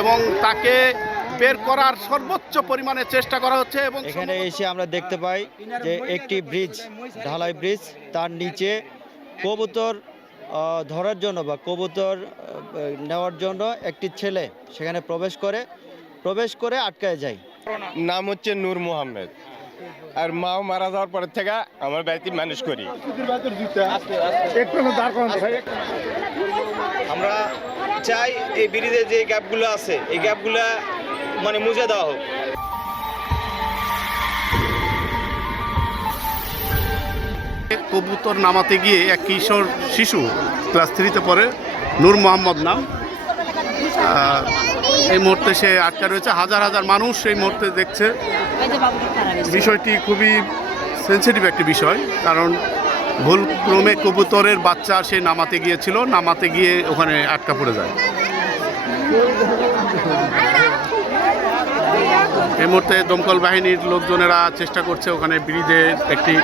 এবং তাকে বের করার সর্বোচ্চ পরিমাণে চেষ্টা করা হচ্ছে এবং এখানে এসে আমরা দেখতে পাই যে একটি ব্রিজ ঢালাই ব্রিজ তার নিচে কবুতর ধরার জন্য বা কবুতর নেওয়ার জন্য একটি ছেলে সেখানে প্রবেশ করে প্রবেশ করে আটকায় যায়। নাম হচ্ছে নূর মোহাম্মদ। আর মাও মারা যাওয়ার পর থেকে আমার বাড়িতে মানুষ করি। আমরা চাই এই ব্রিজে যে গ্যাপগুলো আছে এই গ্যাপগুলো মানে মুছে দেওয়া হোক। কবুতর নামাতে গিয়ে এক কিশোর শিশু ক্লাস থ্রিতে পড়ে নূর মোহাম্মদ নাম। এই মুহূর্তে সে আটকা রয়েছে। হাজার হাজার মানুষ এই মুহূর্তে দেখছে। বিষয়টি খুবই সেন্সিটিভ একটি বিষয়, কারণ ভুল ক্রমে কবুতরের বাচ্চা সে নামাতে গিয়েছিল, নামাতে গিয়ে ওখানে আটকা পড়ে যায়। এই মুহূর্তে দমকল বাহিনীর লোকজনেরা চেষ্টা করছে ওখানে ব্রিজে একটি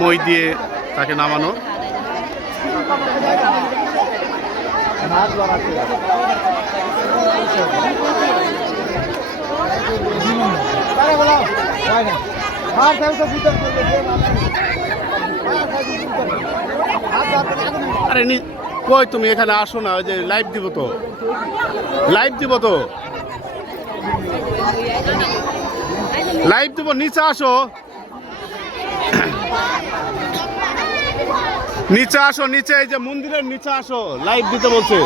মই দিয়ে তাকে নামানো। আরে নি, কই তুমি এখানে আসো না, ওই যে লাইভ দিব তো। লাইভ দিব তো। লাইভ দিব, নিচে আসো। নিচে আসো, নিচে, এই যে মন্দিরের নিচে আসো। লাইভ দিতে বলছে।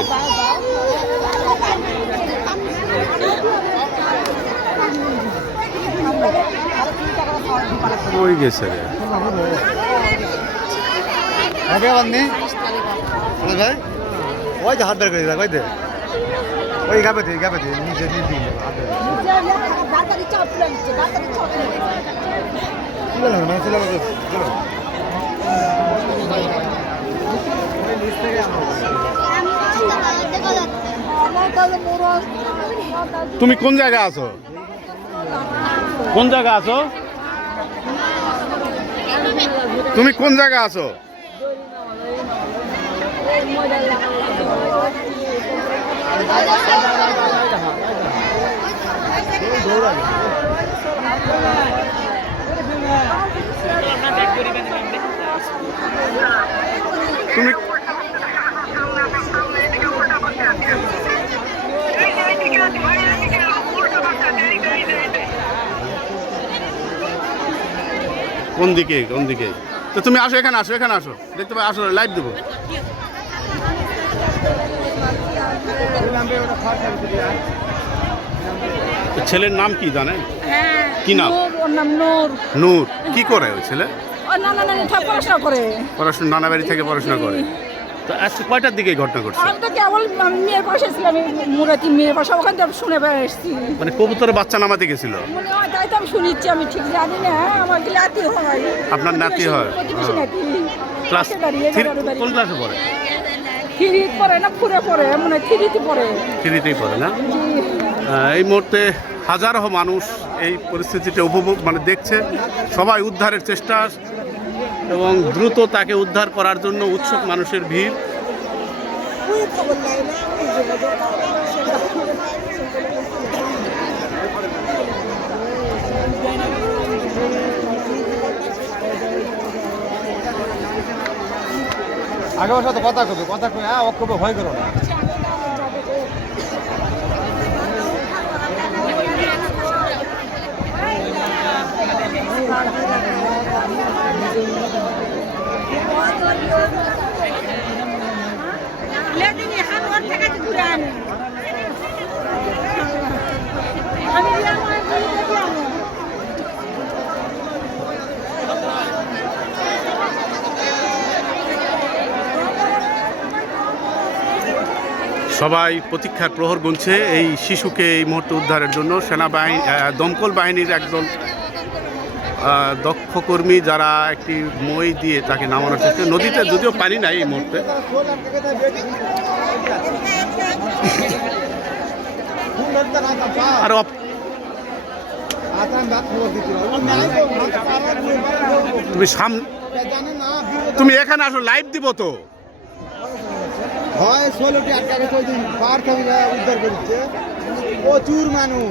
কই গেছে রে। আগে বান্নি ভাই। ওই যে হাত বের করে দিলাম ওই দে? ওই গাবে দে গাবে দে নিজে নিজে হাত বের মানে তুমি কোন জায়গায় আছো? কোন জায়গায় আছো? তুমি কোন জায়গায় আছো? তুমি কোন দিকে কোন দিকে? তো তুমি আসো এখানে আসো এখানে আসো। দেখতে পাই আসো লাইভ দেবো। ছেলের নাম কি জানেন হ্যাঁ কি নাম? নূর, নূর। কি করে ওই ছেলে? পড়াশোনা করে। পড়াশোনা নানা বাড়ি থেকে পড়াশোনা করে। তো আজকে কয়টার দিকে এই ঘটনা ঘটছে? আমি তো কেবল মেয়ের পাশে ছিলাম মুরাতি মেয়ের পাশে ওখান থেকে শুনে বেড়ে এসেছি। মানে কবুতরের বাচ্চা নামাতে গেছিল? মনে হয় তাই তো আমি শুনিচ্ছি আমি ঠিক জানি না আমার কি নাতি হয়? আপনার নাতি হয়? প্রতিবেশী হ্যাঁ। নাতি। ক্লাস। কোন ক্লাসে পড়ে? থ্রি পড়ে না ফুরে পড়ে মানে থ্রিতে পড়ে। থ্রিতেই পড়ে না? এই মুহূর্তে হাজারো মানুষ এই পরিস্থিতিটা উপভোগ মানে দেখছে সবাই উদ্ধারের চেষ্টা এবং দ্রুত তাকে উদ্ধার করার জন্য উৎসুক মানুষের ভিড়। আগে ওর সাথে কথা কবে কথা কবে হ্যাঁ ও কবে ভয় করো না। সবাই প্রতীক্ষার প্রহর গুনছে এই শিশুকে এই মুহূর্তে উদ্ধারের জন্য। সেনাবাহিনী দমকল বাহিনীর একদল দক্ষ কর্মী যারা একটি মই দিয়ে তাকে নামানোর চেষ্টা নদীতে যদিও পানি নাই এই মুহূর্তে। আর তুমি তুমি এখানে আসো লাইভ দিব তো। হয়, ষোলোটি আটকা উদ্ধার করছে। প্রচুর মানুষ।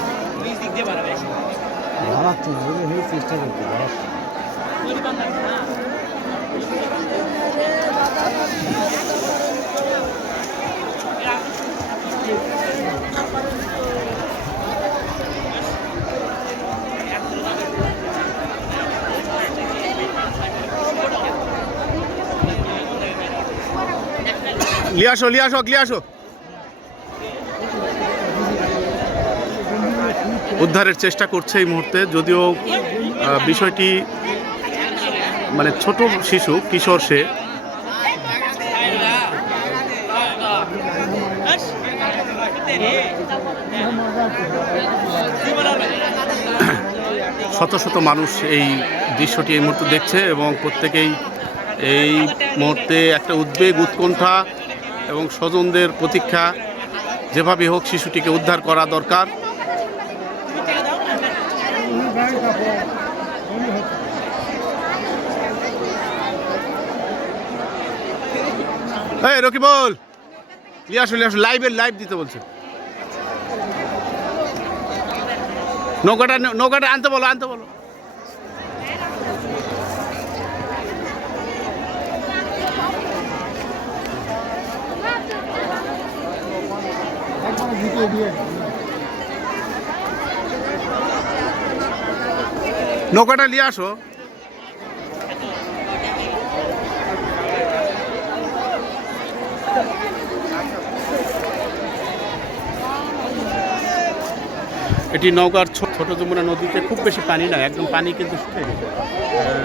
ভাবাচ্ছে না এই চেষ্টা করতে লিয়ে আসো লিয়ে আসো লিয়ে আসো উদ্ধারের চেষ্টা করছে এই মুহূর্তে। যদিও বিষয়টি মানে ছোট শিশু, কিশোর সে। শত শত মানুষ এই দৃশ্যটি এই মুহূর্তে দেখছে এবং প্রত্যেকেই এই মুহূর্তে একটা উদ্বেগ, উৎকণ্ঠা এবং স্বজনদের প্রতীক্ষা, যেভাবে হোক শিশুটিকে উদ্ধার করা দরকার। এই, রকি বল। লিয়ে আসো লিয়ে আসো। লাইভের লাইভ দিতে বলছে। নৌকাটা নৌকাটা আনতে বলো আনতে বলো। নৌকাটা নিয়ে আসো। এটি নৌকার ছোট যমুনা নদীতে খুব বেশি পানি না একদম পানি কিন্তু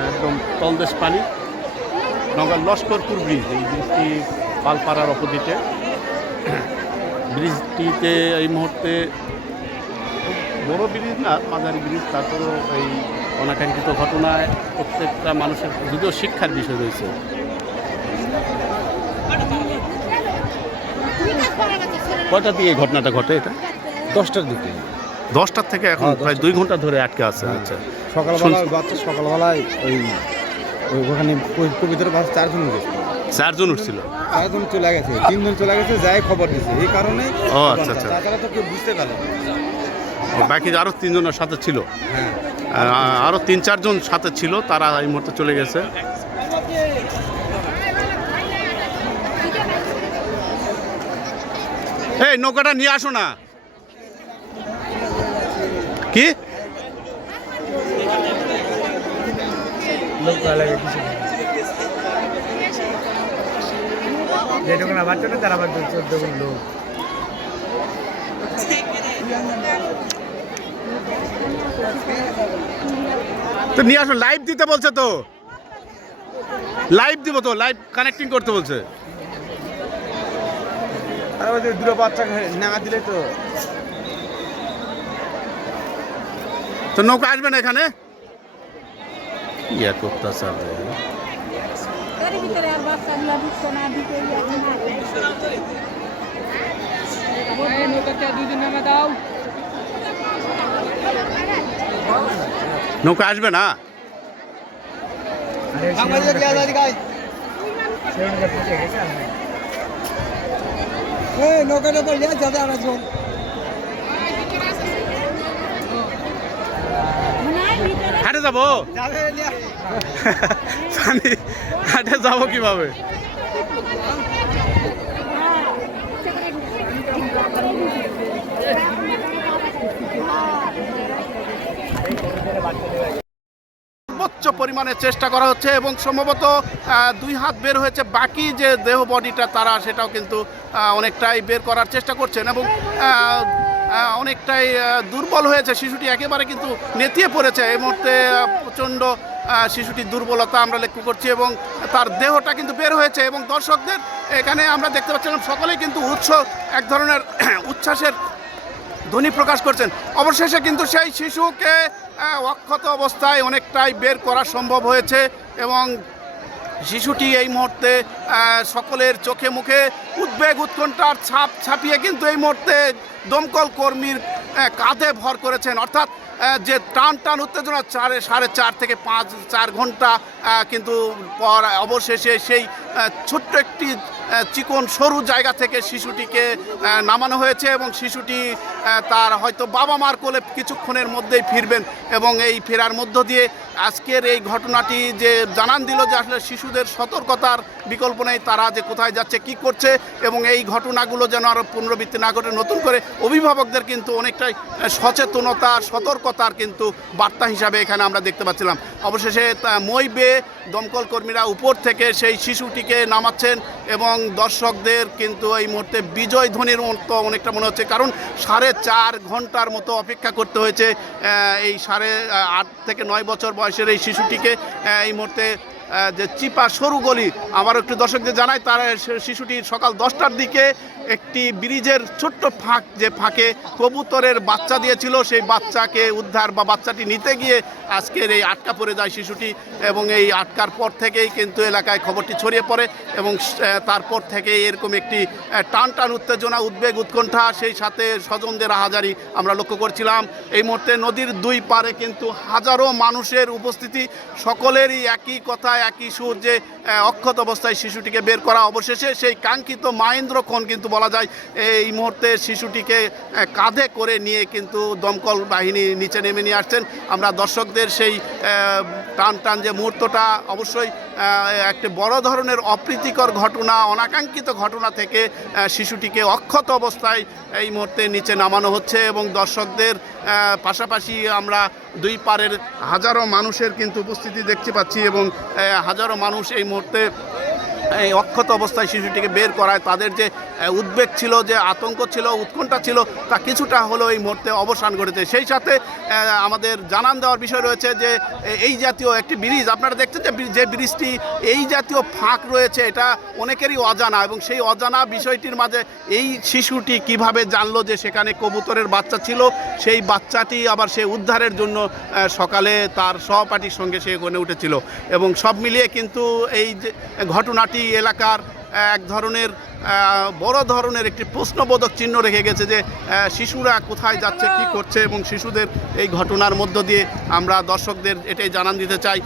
একদম তলদেশ পানি। নৌকার লস্করপুর ব্রিজ, এই ব্রিজটি পালপাড়ার অপোজিটে। ব্রিজটিতে এই মুহূর্তে বড় ব্রিজ না, মাঝারি ব্রিজ, তারপরেও এই অনাকাঙ্ক্ষিত ঘটনায় প্রত্যেকটা মানুষের যদিও শিক্ষার বিষয় রয়েছে। কয়টা দিয়ে এই ঘটনাটা ঘটে এটা? দশটার দিকে। দশটার থেকে এখন হ্যাঁ, প্রায় দুই ঘণ্টা ধরে আটকে আছে আচ্ছা। সকালবেলা বাচ্চা সকালবেলায় ওই ওই ওখানে পবিত্র বাস চারজন গেছে চারজন উঠছিল? চারজন চলে গেছে তিনজন চলে গেছে যাই খবর দিছে। এই কারণে ও, আচ্ছা, আচ্ছা। তাছাড়া তো কেউ বুঝতে পারল। বাকি আরও তিনজনের সাথে ছিল? হ্যাঁ। আরও তিন, চারজন সাথে ছিল, তারা এই মুহূর্তে চলে গেছে। এই, নৌকাটা নিয়ে আসো না। কি? যেটুকু না বাচ্চাটা তারা আবার চোদ্দ লোক। তো নিয়ে আসো লাইভ দিতে বলছে তো। লাইভ দিব তো লাইভ কানেক্টিং করতে বলছে। দুটো বাচ্চা নাঙা দিলে তো। তো নৌকা আসবে না এখানে? ইয়া করতে চাবে এর ভিতরে আর বাচ্চাগুলো ঢুকছে না ঢুকে নৌকা আসবে না? নৌকাটা পড়ে যাতে আর একজন হাটে যাব? হাটে যাব কীভাবে সর্বোচ্চ পরিমাণে চেষ্টা করা হচ্ছে এবং সম্ভবত দুই হাত বের হয়েছে। বাকি যে দেহ বডিটা তারা সেটাও কিন্তু অনেকটাই বের করার চেষ্টা করছেন এবং অনেকটাই দুর্বল হয়েছে শিশুটি। একেবারে কিন্তু নেতিয়ে পড়েছে। এই মুহূর্তে প্রচণ্ড শিশুটির দুর্বলতা আমরা লক্ষ্য করছি এবং তার দেহটা কিন্তু বের হয়েছে এবং দর্শকদের এখানে আমরা দেখতে পাচ্ছিলাম সকলেই কিন্তু উৎস, এক ধরনের উচ্ছ্বাসের ধ্বনি প্রকাশ করছেন। অবশেষে কিন্তু সেই শিশুকে অক্ষত অবস্থায় অনেকটাই বের করা সম্ভব হয়েছে এবং শিশুটি এই মুহূর্তে সকলের চোখে মুখে উদ্বেগ, উৎকণ্ঠার ছাপ ছাপিয়ে কিন্তু এই মুহূর্তে দমকল কর্মীর কাঁধে ভর করেছেন। অর্থাৎ যে টান টান উত্তেজনা, চারে, সাড়ে চার থেকে পাঁচ, চার ঘণ্টা কিন্তু পর, অবশেষে সেই ছোট্ট একটি চিকন সরু জায়গা থেকে শিশুটিকে নামানো হয়েছে এবং শিশুটি তার হয়তো বাবা মার কোলে কিছুক্ষণের মধ্যেই ফিরবেন এবং এই ফেরার মধ্য দিয়ে আজকের এই ঘটনাটি যে জানান দিল যে আসলে শিশুদের সতর্কতার বিকল্প নেই, তারা যে কোথায় যাচ্ছে, কি করছে এবং এই ঘটনাগুলো যেন আরও পুনরাবৃত্তি না ঘটে, নতুন করে অভিভাবকদের কিন্তু অনেকটাই আহ, সচেতনতা সতর্কতার কিন্তু বার্তা হিসাবে এখানে আমরা দেখতে পাচ্ছিলাম। অবশেষে মই বেয়ে দমকল কর্মীরা উপর থেকে সেই শিশুটিকে নামাচ্ছেন এবং দর্শকদের কিন্তু এই মুহূর্তে বিজয় ধ্বনির মতো অনেকটা মনে হচ্ছে। কারণ সাড়ে চার ঘণ্টার মতো অপেক্ষা করতে হয়েছে এই সাড়ে আট থেকে নয় বছর বয়সের এই শিশুটিকে এই মুহূর্তে যে চিপা সরু গলি আমার একটু দর্শকদের জানাই, তার শিশুটি সকাল দশটার দিকে একটি ব্রিজের ছোট্ট ফাঁক, যে ফাঁকে কবুতরের বাচ্চা দিয়েছিল, সেই বাচ্চাকে উদ্ধার বা বাচ্চাটি নিতে গিয়ে আজকের এই আটকা পড়ে যায় শিশুটি এবং এই আটকার পর থেকেই কিন্তু এলাকায় খবরটি ছড়িয়ে পড়ে এবং তারপর থেকে এরকম একটি টান টান উত্তেজনা, উদ্বেগ, উৎকণ্ঠা, সেই সাথে স্বজনদের হাজারি আমরা লক্ষ্য করছিলাম। এই মুহূর্তে নদীর দুই পারে কিন্তু হাজারো মানুষের উপস্থিতি, সকলেরই একই কথা একই সুর যে অক্ষত অবস্থায় শিশুটিকে বের করা অবশেষে সেই কাঙ্ক্ষিত মাহেন্দ্রক্ষণ কিন্তু বলা যায়, এই মুহূর্তে শিশুটিকে কাঁধে করে নিয়ে কিন্তু দমকল বাহিনী নিচে নেমে নিয়ে আসছেন। আমরা দর্শকদের সেই টান টান যে মুহূর্তটা, অবশ্যই একটি বড় ধরনের অপ্রীতিকর ঘটনা, অনাকাঙ্ক্ষিত ঘটনা থেকে শিশুটিকে অক্ষত অবস্থায় এই মুহূর্তে নিচে নামানো হচ্ছে এবং দর্শকদের পাশাপাশি আমরা দুই পারের হাজারো মানুষের কিন্তু উপস্থিতি দেখতে পাচ্ছি এবং হাজারো মানুষ এই মুহূর্তে এই অক্ষত অবস্থায় শিশুটিকে বের করায়। তাদের যে উদ্বেগ ছিল, যে আতঙ্ক ছিল, উৎকণ্ঠা ছিল, তা কিছুটা হলেও এই মুহূর্তে অবসান ঘটেছে। সেই সাথে আমাদের জানান দেওয়ার বিষয় রয়েছে যে এই জাতীয় একটি ব্রিজ, আপনারা দেখছেন যে যে ব্রিজটি এই জাতীয় ফাঁক রয়েছে, এটা অনেকেরই অজানা এবং সেই অজানা বিষয়টির মাঝে এই শিশুটি কীভাবে জানলো যে সেখানে কবুতরের বাচ্চা ছিল, সেই বাচ্চাটি আবার সে উদ্ধারের জন্য সকালে তার সহপাঠীর সঙ্গে সে গনে উঠেছিল। এবং সব মিলিয়ে কিন্তু এই যে ঘটনাটি এলাকার এক ধরনের বড় ধরনের একটি প্রশ্নবোধক চিহ্ন রেখে গেছে যে শিশুরা কোথায় যাচ্ছে, কি করছে এবং শিশুদের এই ঘটনার মধ্য দিয়ে আমরা দর্শকদের এটাই জানান দিতে চাই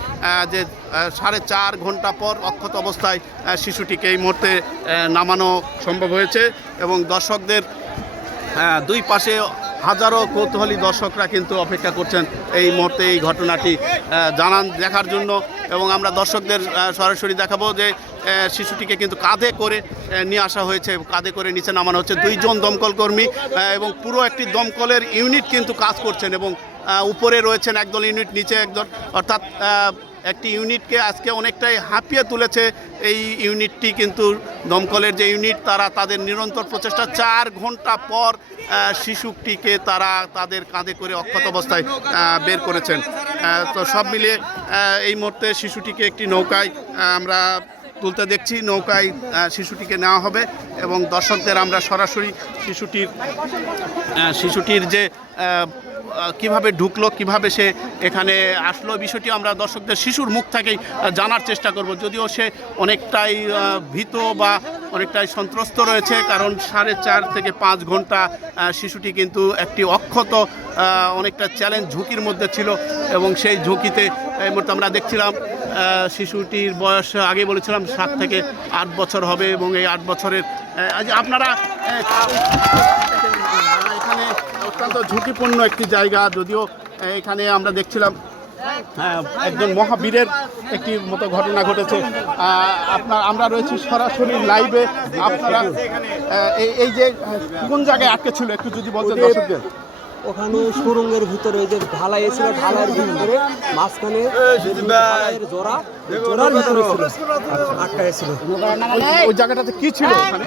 যে সাড়ে চার ঘণ্টা পর অক্ষত অবস্থায় শিশুটিকে এই মুহূর্তে নামানো সম্ভব হয়েছে এবং দর্শকদের দুই পাশে হাজারো কৌতূহলী দর্শকরা কিন্তু অপেক্ষা করছেন এই মুহূর্তে এই ঘটনাটি জানান দেখার জন্য এবং আমরা দর্শকদের সরাসরি দেখাবো যে শিশুটিকে কিন্তু কাঁধে করে নিয়ে আসা হয়েছে। কাঁধে করে নিচে নামানো হচ্ছে দুইজন দমকল কর্মী এবং পুরো একটি দমকলের ইউনিট কিন্তু কাজ করছেন এবং উপরে রয়েছেন একদল ইউনিট, নিচে একদল, অর্থাৎ একটি ইউনিটকে আজকে অনেকটাই হাঁপিয়ে তুলেছে এই ইউনিটটি, কিন্তু দমকলের যে ইউনিট, তারা তাদের নিরন্তর প্রচেষ্টা, চার ঘণ্টা পর শিশুটিকে তারা তাদের কাঁধে করে অক্ষত অবস্থায় বের করেছেন। তো সব মিলিয়ে এই মুহূর্তে শিশুটিকে একটি নৌকায় আমরা তুলতে দেখছি, নৌকায় শিশুটিকে নেওয়া হবে এবং দর্শকদের আমরা সরাসরি শিশুটির শিশুটির যে কীভাবে ঢুকলো, কীভাবে সে এখানে আসলো বিষয়টি আমরা দর্শকদের শিশুর মুখ থেকেই জানার চেষ্টা করব। যদিও সে অনেকটাই ভীত বা অনেকটাই সন্ত্রস্ত রয়েছে, কারণ সাড়ে চার থেকে পাঁচ ঘণ্টা শিশুটি কিন্তু একটি অক্ষত অনেকটা চ্যালেঞ্জ ঝুঁকির মধ্যে ছিল এবং সেই ঝুঁকিতে এই মুহূর্তে আমরা দেখছিলাম শিশুটির বয়স আগে বলেছিলাম সাত থেকে আট বছর হবে এবং এই আট বছরের আপনারা এখানে অত্যন্ত ঝুঁকিপূর্ণ একটি জায়গা। যদিও এখানে আমরা দেখছিলাম হ্যাঁ, একজন মহাবীরের একটি মতো ঘটনা ঘটেছে। আপনার আমরা রয়েছি সরাসরি লাইভে। আপনারা এই- এই যে কোন জায়গায় আটকে ছিল একটু যদি বলতেন দর্শকদের। ওখানে সুরঙ্গের ভিতরে ওই যে ঢালাই ছিল ঢালাইয়ের ভিতরে মাঝখানে জোড়া জোড়ার ভিতরে ছিল আটকায় ছিল। ওই- জায়গাটাতে কি ছিল ওখানে?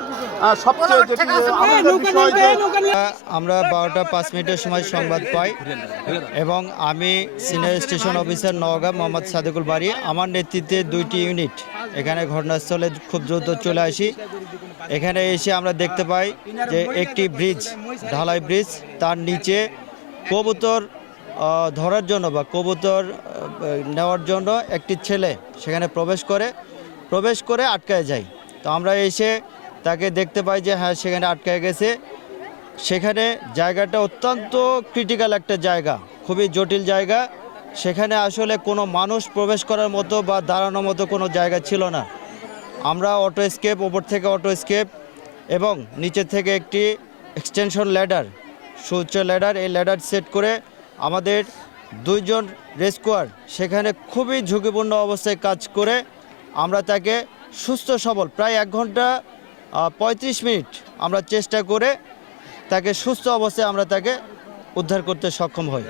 সবচেয়ে যেটি আনন্দের আমরা বারোটা পাঁচ মিনিটের সময় সংবাদ পাই এবং আমি senior station officer Naogaon Mohammad Sadekul বাড়ি। আমার নেতৃত্বে দুইটি ইউনিট। এখানে ঘটনাস্থলে খুব দ্রুত চলে আসি। এখানে এসে আমরা দেখতে পাই যে একটি ব্রিজ ঢালাই ব্রিজ তার নিচে কবুতর ধরার জন্য বা কবুতর নেওয়ার জন্য একটি ছেলে সেখানে প্রবেশ করে। প্রবেশ করে আটকায় যায়। তো আমরা এসে তাকে দেখতে পাই যে হ্যাঁ সেখানে আটকায় গেছে। সেখানে জায়গাটা অত্যন্ত ক্রিটিক্যাল একটা জায়গা, খুবই জটিল জায়গা। সেখানে আসলে কোনো মানুষ প্রবেশ করার মতো বা দাঁড়ানোর মতো কোনো জায়গা ছিল না। আমরা অটো স্কেপ ওপর থেকে অটো স্কেপ এবং নিচে থেকে একটি এক্সটেনশন ল্যাডার সুউচ্চ ল্যাডার এই ল্যাডার সেট করে আমাদের দুইজন রেস্কুয়ার সেখানে খুবই ঝুঁকিপূর্ণ অবস্থায় কাজ করে আমরা তাকে সুস্থ সবল, প্রায় এক ঘণ্টা পঁয়ত্রিশ মিনিট আমরা চেষ্টা করে তাকে সুস্থ অবস্থায় আমরা তাকে উদ্ধার করতে সক্ষম হই।